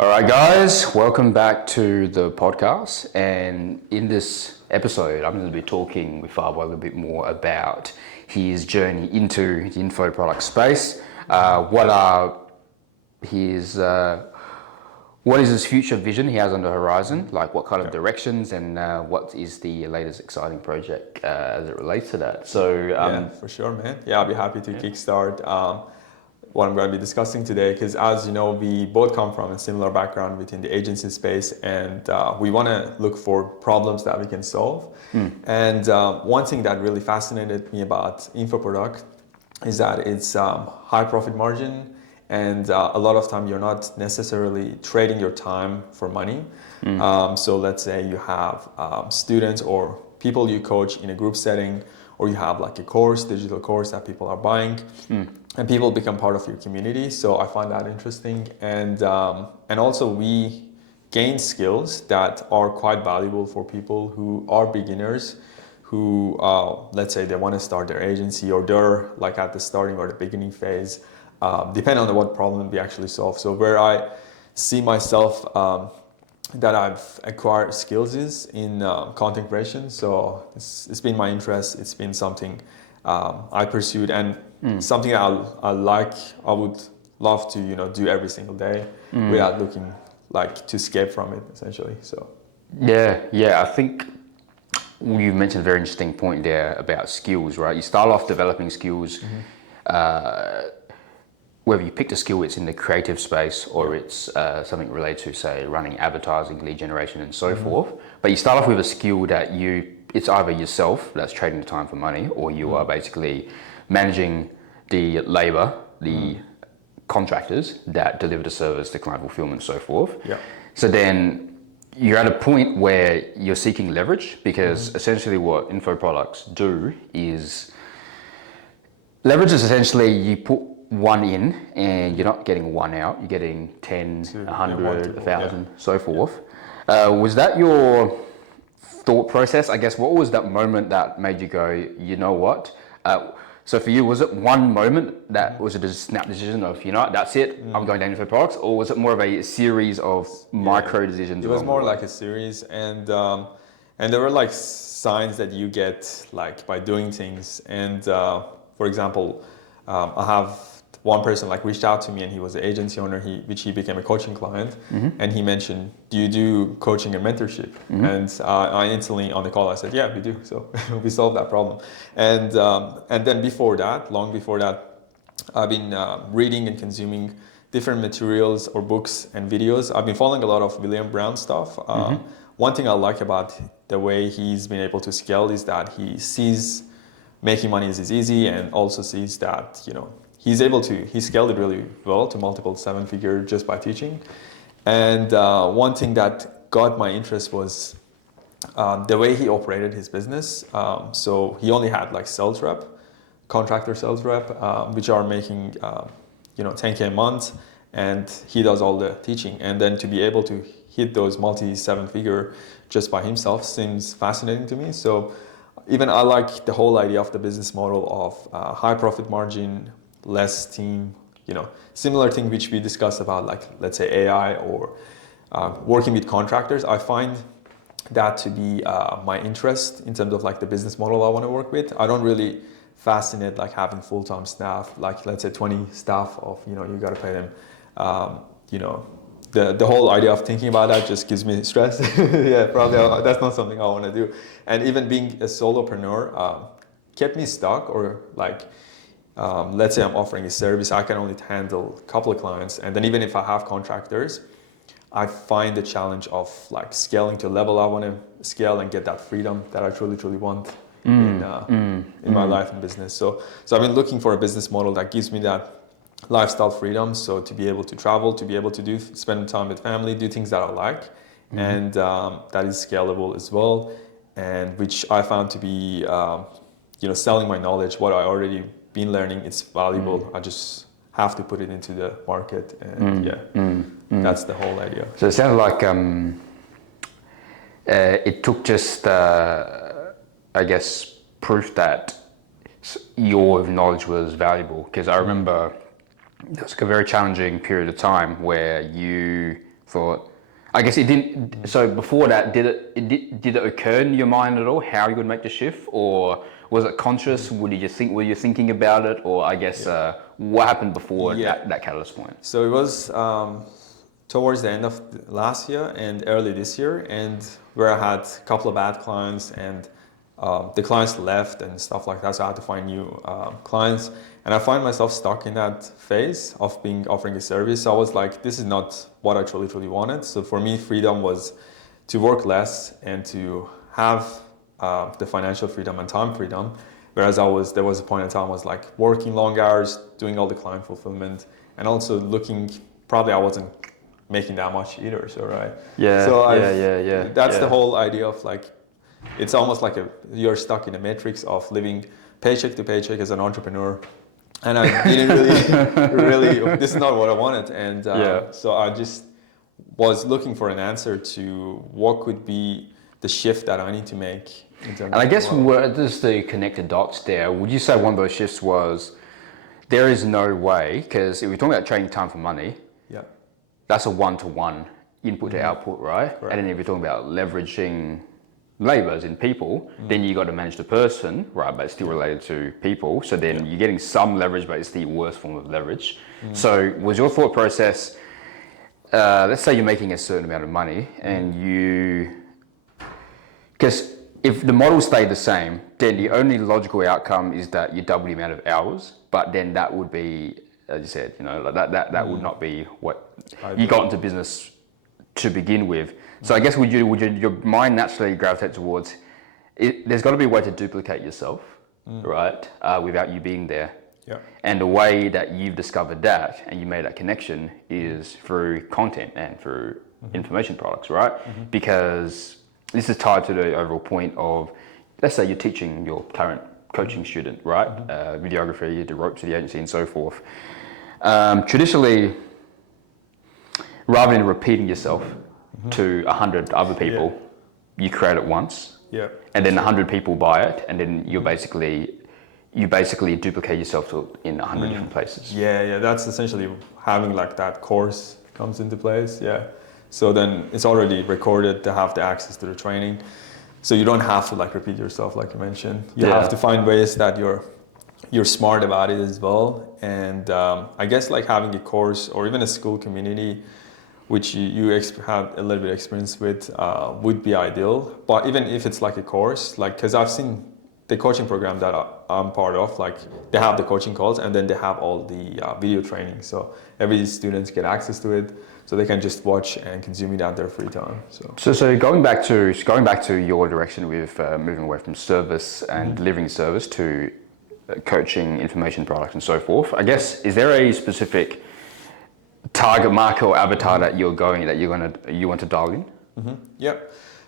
All right, guys, welcome back to the podcast. And in this episode, I'm going to be talking with Fabo a little bit more about his journey into the info product space. His what is his future vision he has on the horizon? Like what kind of directions and what is the latest exciting project as it relates to that? So Yeah, for sure, man. Yeah, I'll be happy to kickstart what I'm going to be discussing today because, as you know, we both come from a similar background within the agency space, and we want to look for problems that we can solve. And one thing that really fascinated me about InfoProduct is that it's high profit margin, and a lot of time you're not necessarily trading your time for money. So let's say you have students or people you coach in a group setting, or you have like a course, digital course that people are buying, and people become part of your community. So I find that interesting, and also we gain skills that are quite valuable for people who are beginners, who let's say they want to start their agency, or they're like at the starting or the beginning phase, depending on what problem we actually solve. So where I see myself that I've acquired skills is in content creation. So it's been my interest. It's been something I pursued, and something I like. I would love to do every single day without looking like to escape from it, essentially. So yeah, I think you mentioned a very interesting point there about skills, right? You start off developing skills. Whether you pick a skill, it's in the creative space or it's something related to, say, running advertising, lead generation, and so forth. But you start off with a skill that it's either yourself that's trading the time for money, or you are basically managing the labor, the contractors that deliver the service, the client fulfillment, and so forth. Yeah. So then you're at a point where you're seeking leverage, because essentially what info products do is leverage is essentially you put one in and you're not getting one out, you're getting 10, 100, 1,000, so forth. Was that your thought process? I guess what was that moment that made you go, you know what? So for you, was it one moment that was a snap decision of, that's it, I'm going down info products, or was it more of a series of micro decisions? It was more like a series, and there were like signs that you get like by doing things. And for example, I have one person like reached out to me, and he was an agency owner, which he became a coaching client, and he mentioned, do you do coaching and mentorship? And I instantly on the call I said, yeah, we do. So we solved that problem. And then before that, long before that, I've been reading and consuming different materials or books and videos. I've been following a lot of William Brown stuff. One thing I like about the way he's been able to scale is that he sees making money is easy, and also sees that he scaled it really well to multiple 7-figure just by teaching. And one thing that got my interest was the way he operated his business. So he only had like sales rep, contractor sales rep, which are making 10K a month, and he does all the teaching. And then to be able to hit those multi 7-figure just by himself seems fascinating to me. So even I like the whole idea of the business model of high profit margin, less team, similar thing which we discussed about, like let's say AI or working with contractors. I find that to be my interest in terms of like the business model I want to work with. I don't really fascinate like having full-time staff, like let's say 20 staff of, you got to pay them. The whole idea of thinking about that just gives me stress. Yeah, probably that's not something I want to do. And even being a solopreneur kept me stuck, or like, let's say I'm offering a service, I can only handle a couple of clients. And then even if I have contractors, I find the challenge of like scaling to a level I want to scale and get that freedom that I truly, truly want in my life and business. So I've been looking for a business model that gives me that lifestyle freedom. So to be able to travel, to be able to spend time with family, do things that I like, and that is scalable as well. And which I found to be, selling my knowledge, what I already been learning, it's valuable. I just have to put it into the market, and that's the whole idea. So it sounded like it took just, I guess, proof that your knowledge was valuable. Because I remember there was a very challenging period of time where you thought. I guess it didn't. So before that, did it occur in your mind at all how you would make the shift, or was it conscious? Were you thinking about it, or I guess what happened before that catalyst point? So it was towards the end of last year and early this year, and where I had a couple of bad clients, and the clients left and stuff like that. So I had to find new clients, and I find myself stuck in that phase of offering a service. So I was like, this is not what I truly wanted. So for me, freedom was to work less and to have the financial freedom and time freedom. Whereas there was a point in time I was like working long hours, doing all the client fulfillment, and also looking. Probably I wasn't making that much either. So right. Yeah. So That's yeah. the whole idea of like, it's almost like you're stuck in a matrix of living paycheck to paycheck as an entrepreneur. And I didn't really, this is not what I wanted. And so I just was looking for an answer to what could be the shift that I need to make. And I guess just to connect the dots there, would you say one of those shifts was there is no way, because if we're talking about trading time for money, that's a one-to-one input to output, right? Correct. And then if you're talking about leveraging labors in people, then you got to manage the person, right? But it's still related to people. So then you're getting some leverage, but it's the worst form of leverage. So was your thought process, let's say you're making a certain amount of money and because if the model stayed the same, then the only logical outcome is that you double the amount of hours, but then that would be, as you said, like that would not be what you got into business to begin with. So I guess would your mind naturally gravitate towards it? There's got to be a way to duplicate yourself, right? Without you being there. Yeah. And the way that you've discovered that and you made that connection is through content and through information products, right? Because this is tied to the overall point of, let's say you're teaching your current coaching student, right? Videography, the ropes of the agency and so forth. Traditionally, rather than repeating yourself to 100 other people, you create it once, and then 100 people buy it, and then you basically duplicate yourself in 100 different places. That's essentially having like that course comes into place. So then it's already recorded to have the access to the training, so you don't have to like repeat yourself like you mentioned. You have to find ways that you're smart about it as well. And I guess like having a course or even a school community, which you have a little bit of experience with, would be ideal. But even if it's like a course, like, because I've seen the coaching program that I'm part of, like they have the coaching calls and then they have all the video training. So every student get access to it, so they can just watch and consume it at their free time. So going back to your direction with moving away from service and delivering service to coaching, information products, and so forth. I guess, is there a specific target market or avatar that you want to dial in?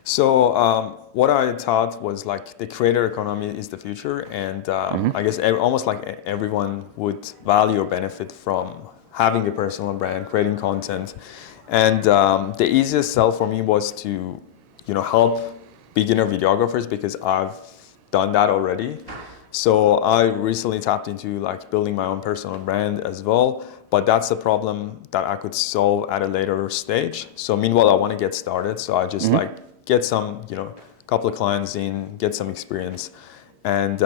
So what I thought was like the creator economy is the future, and I guess almost like everyone would value or benefit from having a personal brand, creating content. And the easiest sell for me was to help beginner videographers, because I've done that already. So I recently tapped into like building my own personal brand as well, but that's a problem that I could solve at a later stage. So meanwhile, I want to get started. So I just like get some, couple of clients in, get some experience. And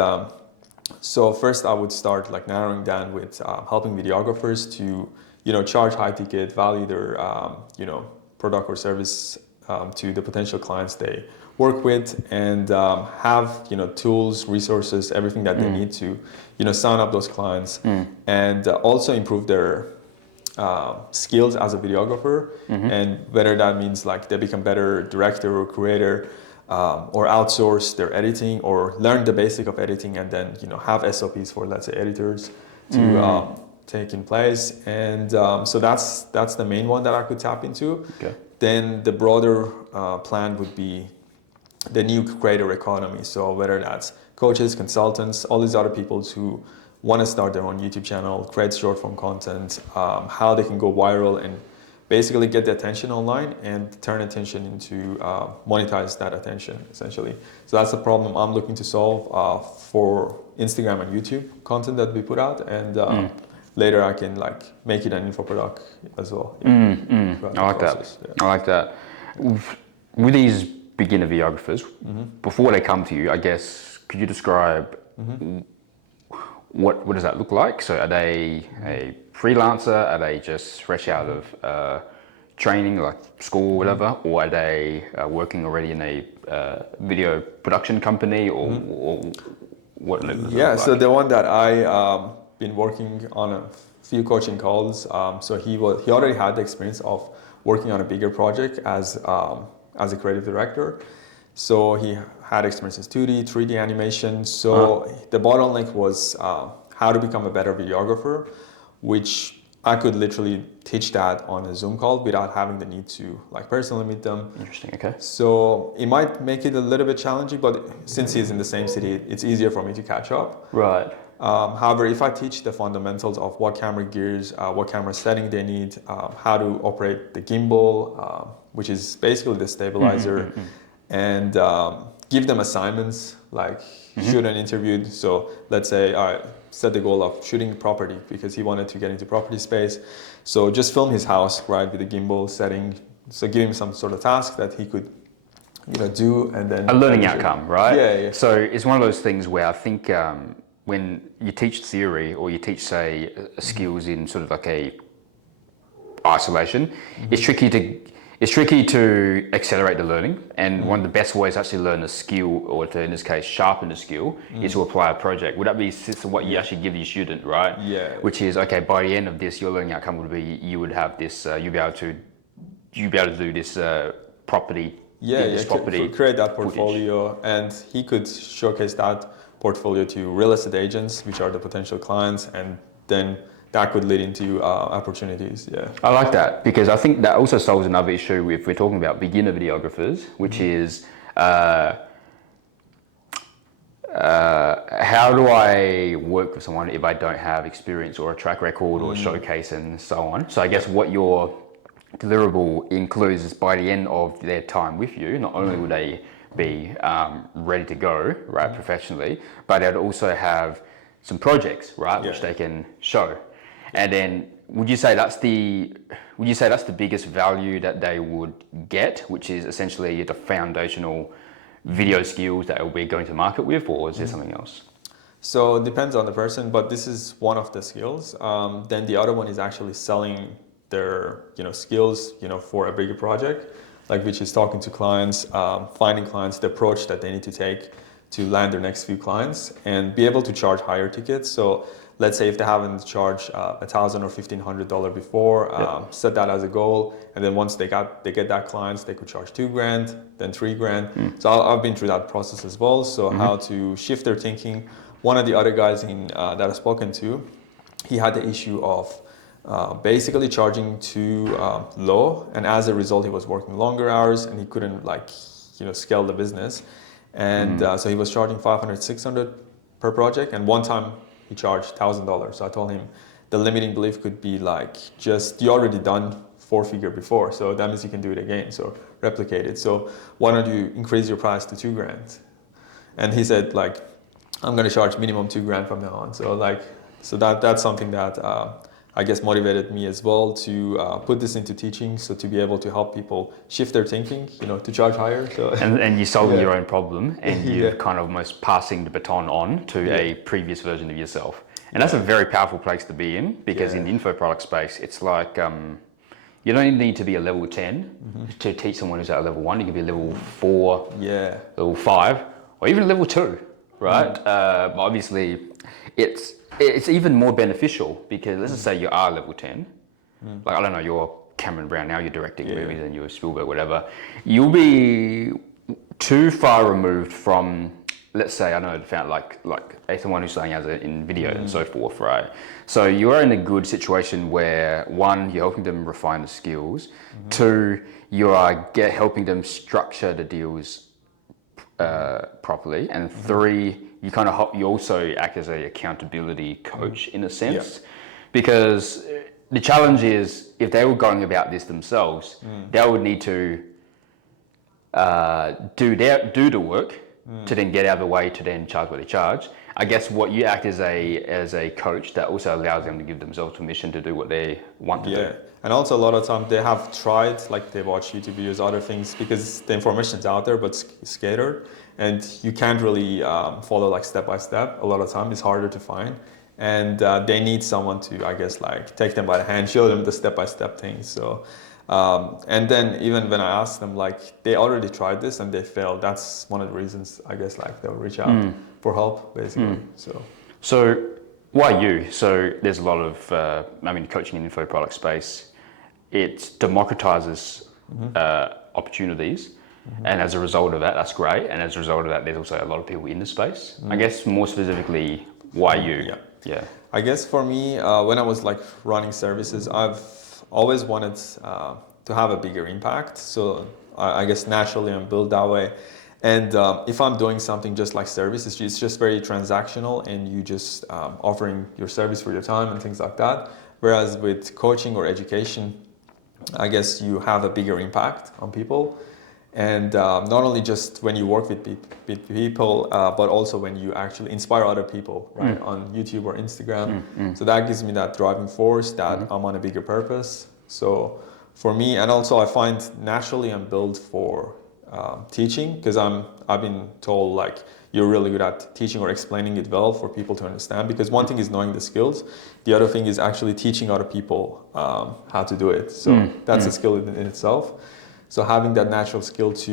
so first I would start like narrowing down with helping videographers to, charge high ticket, value their, product or service to the potential clients they work with, and have tools, resources, everything that they need to sign up those clients, and also improve their skills as a videographer, and whether that means like they become better director or creator, or outsource their editing, or learn the basic of editing, and then have SOPs for, let's say, editors to take in place. And so that's the main one that I could tap into. Then the broader plan would be the new creator economy. So whether that's coaches, consultants, all these other people who want to start their own YouTube channel, create short form content, how they can go viral and basically get the attention online and turn attention into monetize that attention, essentially. So that's the problem I'm looking to solve for Instagram and YouTube content that we put out. And later I can like make it an info product as well. Yeah. Throughout the I like process, that. yeah. I like that. With these beginner videographers, before they come to you, I guess, could you describe what does that look like? So are they a freelancer? Are they just fresh out of training, like school or whatever? Or are they working already in a video production company? Or what does it look Yeah, like? so the one that I been working on a few coaching calls. So he already had the experience of working on a bigger project as a creative director. So he had experience in 2D, 3D animation. So the bottleneck was how to become a better videographer, which I could literally teach that on a Zoom call without having the need to like personally meet them. Interesting, okay. So it might make it a little bit challenging, but since he's in the same city, it's easier for me to catch up. Right. However, if I teach the fundamentals of what camera gears, what camera setting they need, how to operate the gimbal, which is basically the stabilizer, and give them assignments like shoot an interview. So let's say, all right, set the goal of shooting property because he wanted to get into property space. So just film his house, right, with the gimbal setting. So give him some sort of task that he could, do, and then A learning outcome, right? Yeah. So it's one of those things where I think when you teach theory or you teach, say, skills in sort of like a isolation, it's tricky to accelerate the learning. And one of the best ways to actually learn a skill, or to in this case sharpen a skill, is to apply a project. Would that be what you actually give your student, right? Yeah. Which is, okay, by the end of this, your learning outcome would be you would have this, you'll be able to do this property. This property create that footage. portfolio, and he could showcase that portfolio to real estate agents, which are the potential clients, and then that could lead into opportunities. Yeah. I like that, because I think that also solves another issue if we're talking about beginner videographers, which is how do I work with someone if I don't have experience or a track record or a showcase and so on. So I guess what your deliverable includes is by the end of their time with you, not only will they be ready to go, right, professionally, but they'd also have some projects, right, which they can show. And then would you say that's the biggest value that they would get, which is essentially the foundational video skills that we're going to market with, or is there something else? So it depends on the person, but this is one of the skills. Then the other one is actually selling their skills for a bigger project, like which is talking to clients, finding clients, the approach that they need to take to land their next few clients, and be able to charge higher tickets. So let's say if they haven't charged $1,000 or $1,500 before, set that as a goal, and then once they get that clients, they could charge $2,000, then $3,000. So I've been through that process as well. So how to shift their thinking. One of the other guys that I've spoken to, he had the issue of basically charging too low, and as a result he was working longer hours and he couldn't scale the business, and so he was charging $500-600 per project, and one time he charged $1,000. So I told him the limiting belief could be just you already done 4-figure before, so that means you can do it again, so replicate it. So why don't you increase your price to $2,000? And he said I'm going to charge minimum $2,000 from now on. So that's something that I guess motivated me as well to put this into teaching, so to be able to help people shift their thinking, to charge higher. So and you're solving your own problem, and you're kind of almost passing the baton on to a previous version of yourself. And that's a very powerful place to be in, because in the info product space, it's like you don't even need to be a level 10 to teach someone who's at a level 1. You can be a level 4, level 5, or even a level 2, right? But obviously, it's even more beneficial, because let's just say you are level 10. I don't know, you're Cameron Brown now, you're directing movies, and you're Spielberg, whatever. You'll be too far removed from, let's say, I know, found like someone who's saying in video and so forth, right? So you're in a good situation where, one, you're helping them refine the skills. Two, you are helping them structure the deals properly, and three, you also act as an accountability coach in a sense, because the challenge is, if they were going about this themselves, they would need to do the work to then get out of the way to then charge what they charge. I guess what you act as a coach that also allows them to give themselves permission to do what they want to do. Yeah, and also a lot of time they have tried, like they watch YouTube videos, other things, because the information's out there but scattered, and you can't really follow like step by step. A lot of time it's harder to find, and they need someone to, I guess, like take them by the hand, show them the step by step things. So. And then even when I ask them, like they already tried this and they failed, that's one of the reasons, I guess, like they'll reach out for help, basically. So why you? So there's a lot of, coaching in the info product space, it democratizes opportunities. And as a result of that, that's great. And as a result of that, there's also a lot of people in the space. I guess more specifically, why you? Yeah. I guess for me, when I was like running services, I've always wanted to have a bigger impact. So I guess naturally I'm built that way. And if I'm doing something just like services, it's just very transactional and you just offering your service for your time and things like that. Whereas with coaching or education, I guess you have a bigger impact on people. And not only just when you work with people, but also when you actually inspire other people, right, on YouTube or Instagram. So that gives me that driving force that I'm on a bigger purpose. So for me, and also I find naturally I'm built for teaching, because I've been told like you're really good at teaching or explaining it well for people to understand. Because one thing is knowing the skills, the other thing is actually teaching other people how to do it. So that's a skill in itself. So having that natural skill to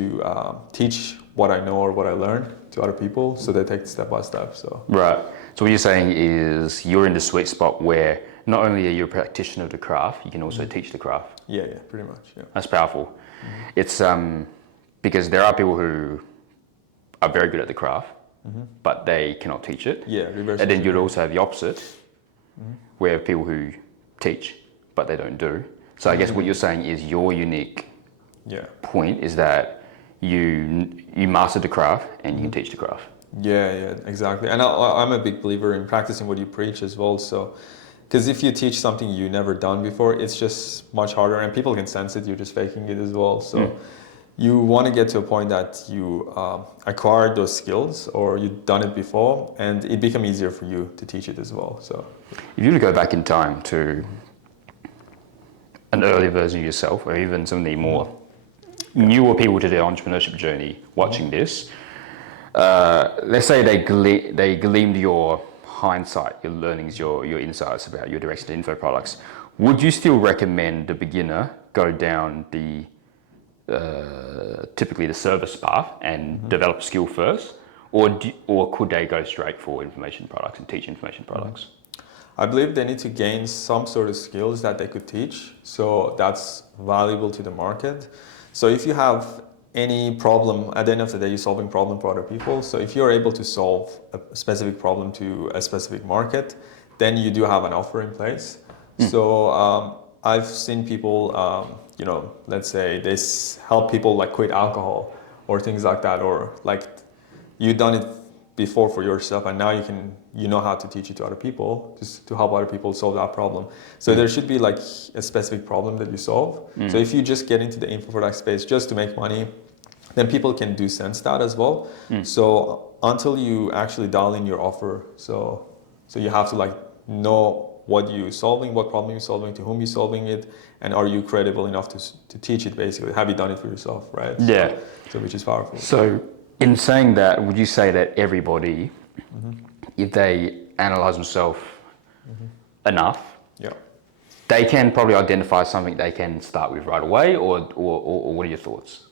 teach what I know or what I learned to other people, so they take it step by step. So right. So what you're saying is you're in the sweet spot where not only are you a practitioner of the craft, you can also teach the craft. Yeah, pretty much. Yeah. That's powerful. It's because there are people who are very good at the craft, but they cannot teach it. Yeah, reverse. And then you'd also have the opposite, where people who teach but they don't do. So I guess what you're saying is your unique point is that you master the craft and you can teach the craft. Yeah, exactly. And I'm a big believer in practicing what you preach as well. So, because if you teach something you never done before, it's just much harder, and people can sense it. You're just faking it as well. So, you want to get to a point that you acquired those skills or you've done it before, and it become easier for you to teach it as well. So, if you were to go back in time to an earlier version of yourself, or even some of the more newer people to their entrepreneurship journey watching this, let's say they gleamed your hindsight, your learnings, your insights about your direction to info products. Would you still recommend the beginner go down the typically the service path and develop a skill first, or could they go straight for information products and teach information products? I believe they need to gain some sort of skills that they could teach, so that's valuable to the market. So if you have any problem, at the end of the day, you're solving problem for other people. So if you're able to solve a specific problem to a specific market, then you do have an offer in place. So I've seen people, let's say they help people like quit alcohol or things like that, or like you've done it before for yourself and now you know how to teach it to other people, just to help other people solve that problem. So there should be like a specific problem that you solve. So if you just get into the info product space just to make money, then people can do sense that as well. So until you actually dial in your offer, so you have to like know what you're solving, what problem you're solving, to whom you're solving it, and are you credible enough to teach it basically? Have you done it for yourself, right? Yeah. So which is powerful. So in saying that, would you say that everybody, if they analyze themselves enough, they can probably identify something they can start with right away, or what are your thoughts?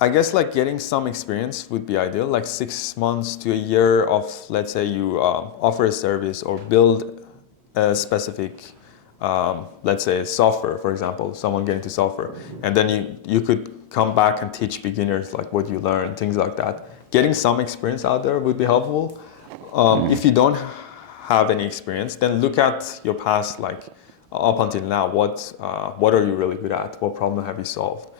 I guess like getting some experience would be ideal, like 6 months to a year of, let's say you offer a service or build a specific, let's say software, for example, someone getting to software, and then you could come back and teach beginners like what you learn, things like that. Getting some experience out there would be helpful. If you don't have any experience, then look at your past, like up until now. What are you really good at? What problem have you solved?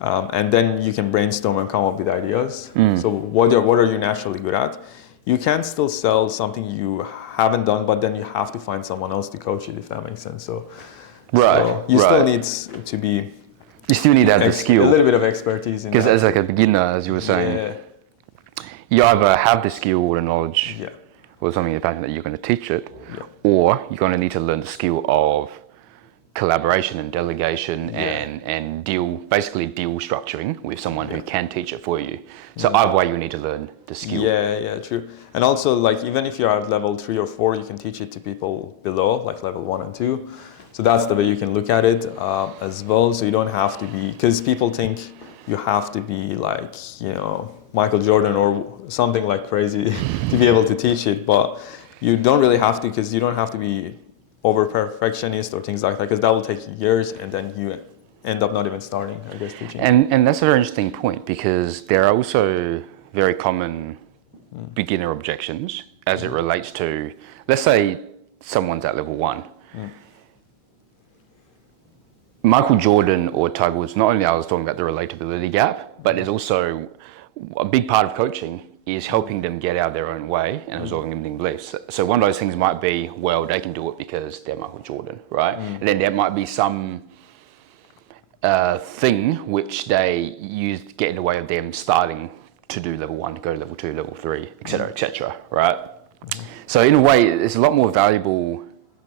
And then you can brainstorm and come up with ideas. So what are you naturally good at? You can still sell something you haven't done, but then you have to find someone else to coach it, if that makes sense. So you still need to be. You still need to have the skill. A little bit of expertise in that. Because as like a beginner, as you were saying, you either have the skill or the knowledge Yeah. or something in the passion that you're going to teach it, Yeah. or you're going to need to learn the skill of collaboration and delegation and basically deal structuring with someone who can teach it for you. So either way, you need to learn the skill. Yeah, true. And also, like, even if you're at level 3 or 4, you can teach it to people below, like level 1 and 2. So that's the way you can look at it as well. So you don't have to be, because people think you have to be like, Michael Jordan or something like crazy to be able to teach it. But you don't really have to, because you don't have to be over perfectionist or things like that, because that will take years, and then you end up not even starting, I guess, teaching. And that's a very interesting point, because there are also very common beginner objections as it relates to, let's say someone's at level 1. Michael Jordan or Tiger Woods, not only I was talking about the relatability gap, but there's also a big part of coaching is helping them get out of their own way and resolving limiting beliefs. So one of those things might be, well, they can do it because they're Michael Jordan, right? And then there might be some thing which they use to get in the way of them starting to do level 1, to go to level 2, level 3, etc., right? So in a way, it's a lot more valuable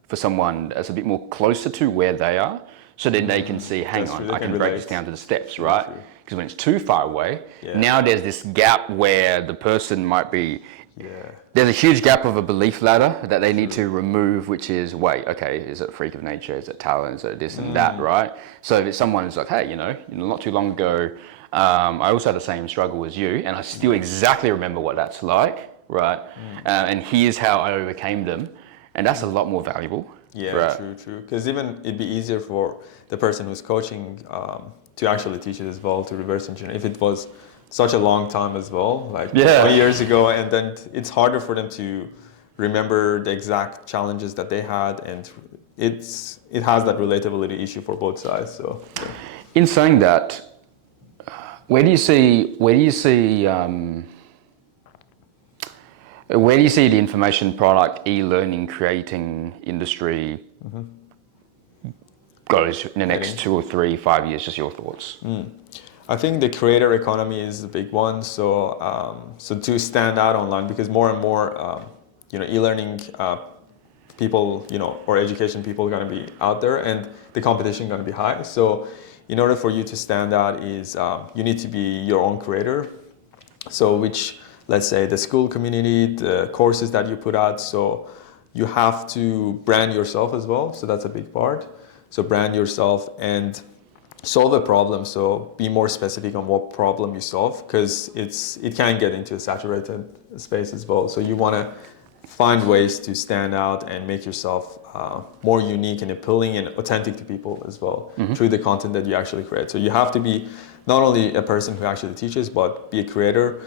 for someone that's a bit more closer to where they are, so then they can see, hang on, I can break this down to the steps, right? Because when it's too far away, now there's this gap where the person might be, there's a huge gap of a belief ladder that they need to remove, which is, wait, okay, is it freak of nature, is it talent, is it this and that, right? So if it's someone who's like, hey, not too long ago, I also had the same struggle as you, and I still exactly remember what that's like, right? And here's how I overcame them, and that's a lot more valuable. Yeah, right? true. Because even it'd be easier for the person who's coaching to actually teach it as well, to reverse engineer. If it was such a long time as well, like 20 years ago, and then it's harder for them to remember the exact challenges that they had, and it has that relatability issue for both sides. So, in saying that, where do you see the information product, e-learning, creating industry goes in the next 2 or 3, 5 years? Just your thoughts. I think the creator economy is a big one. So, so to stand out online, because more and more, e-learning people, or education people are going to be out there, and the competition is going to be high. So, in order for you to stand out, you need to be your own creator. So, which, let's say, the school community, the courses that you put out. So, you have to brand yourself as well. So that's a big part. So brand yourself and solve a problem. So be more specific on what problem you solve, because it can get into a saturated space as well. So you want to find ways to stand out and make yourself more unique and appealing and authentic to people as well through the content that you actually create. So you have to be not only a person who actually teaches, but be a creator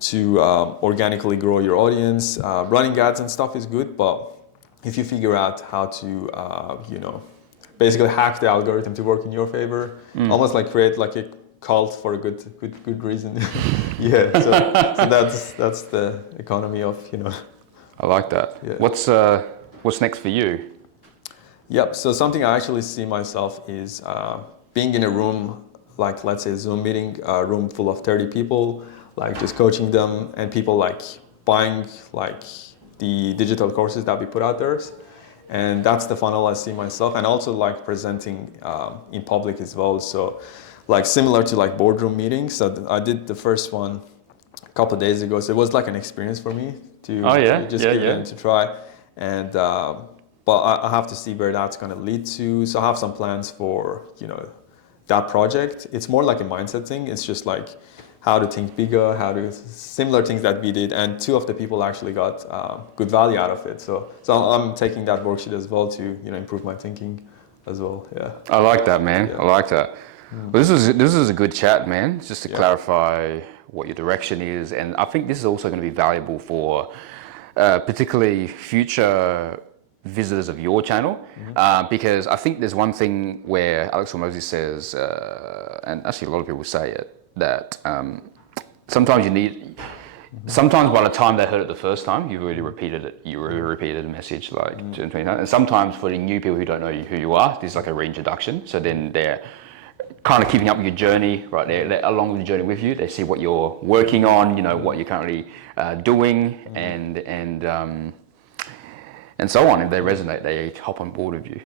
to organically grow your audience. Running ads and stuff is good, but if you figure out how to, basically hack the algorithm to work in your favor, almost like create like a cult for a good reason. So that's the economy of, I like that. Yeah. What's next for you? Yep. So something I actually see myself is being in a room, like let's say a Zoom meeting, a room full of 30 people, like just coaching them, and people like buying like the digital courses that we put out there. And that's the funnel I see myself, and also like presenting in public as well. So like similar to like boardroom meetings. So I did the first one a couple of days ago. So it was like an experience for me to just give it to try. And but I have to see where that's going to lead to. So I have some plans for, that project. It's more like a mindset thing. It's just like how to think bigger, similar things that we did, and 2 of the people actually got good value out of it. So I'm taking that worksheet as well to improve my thinking as well. Yeah. I like that, man. Yeah. I like that. Well, this is a good chat, man. Just to clarify what your direction is, and I think this is also going to be valuable for particularly future visitors of your channel, because I think there's one thing where Alex Hormozi says, and actually a lot of people say it, that sometimes by the time they heard it the first time, you've already repeated it. You already repeated a message like 10, 20 times. And sometimes for the new people who don't know who you are, this is like a reintroduction. So then they're kind of keeping up with your journey, right? They're along the journey with you. They see what you're working on, you know, what you're currently doing, and so on. If they resonate, they hop on board with you.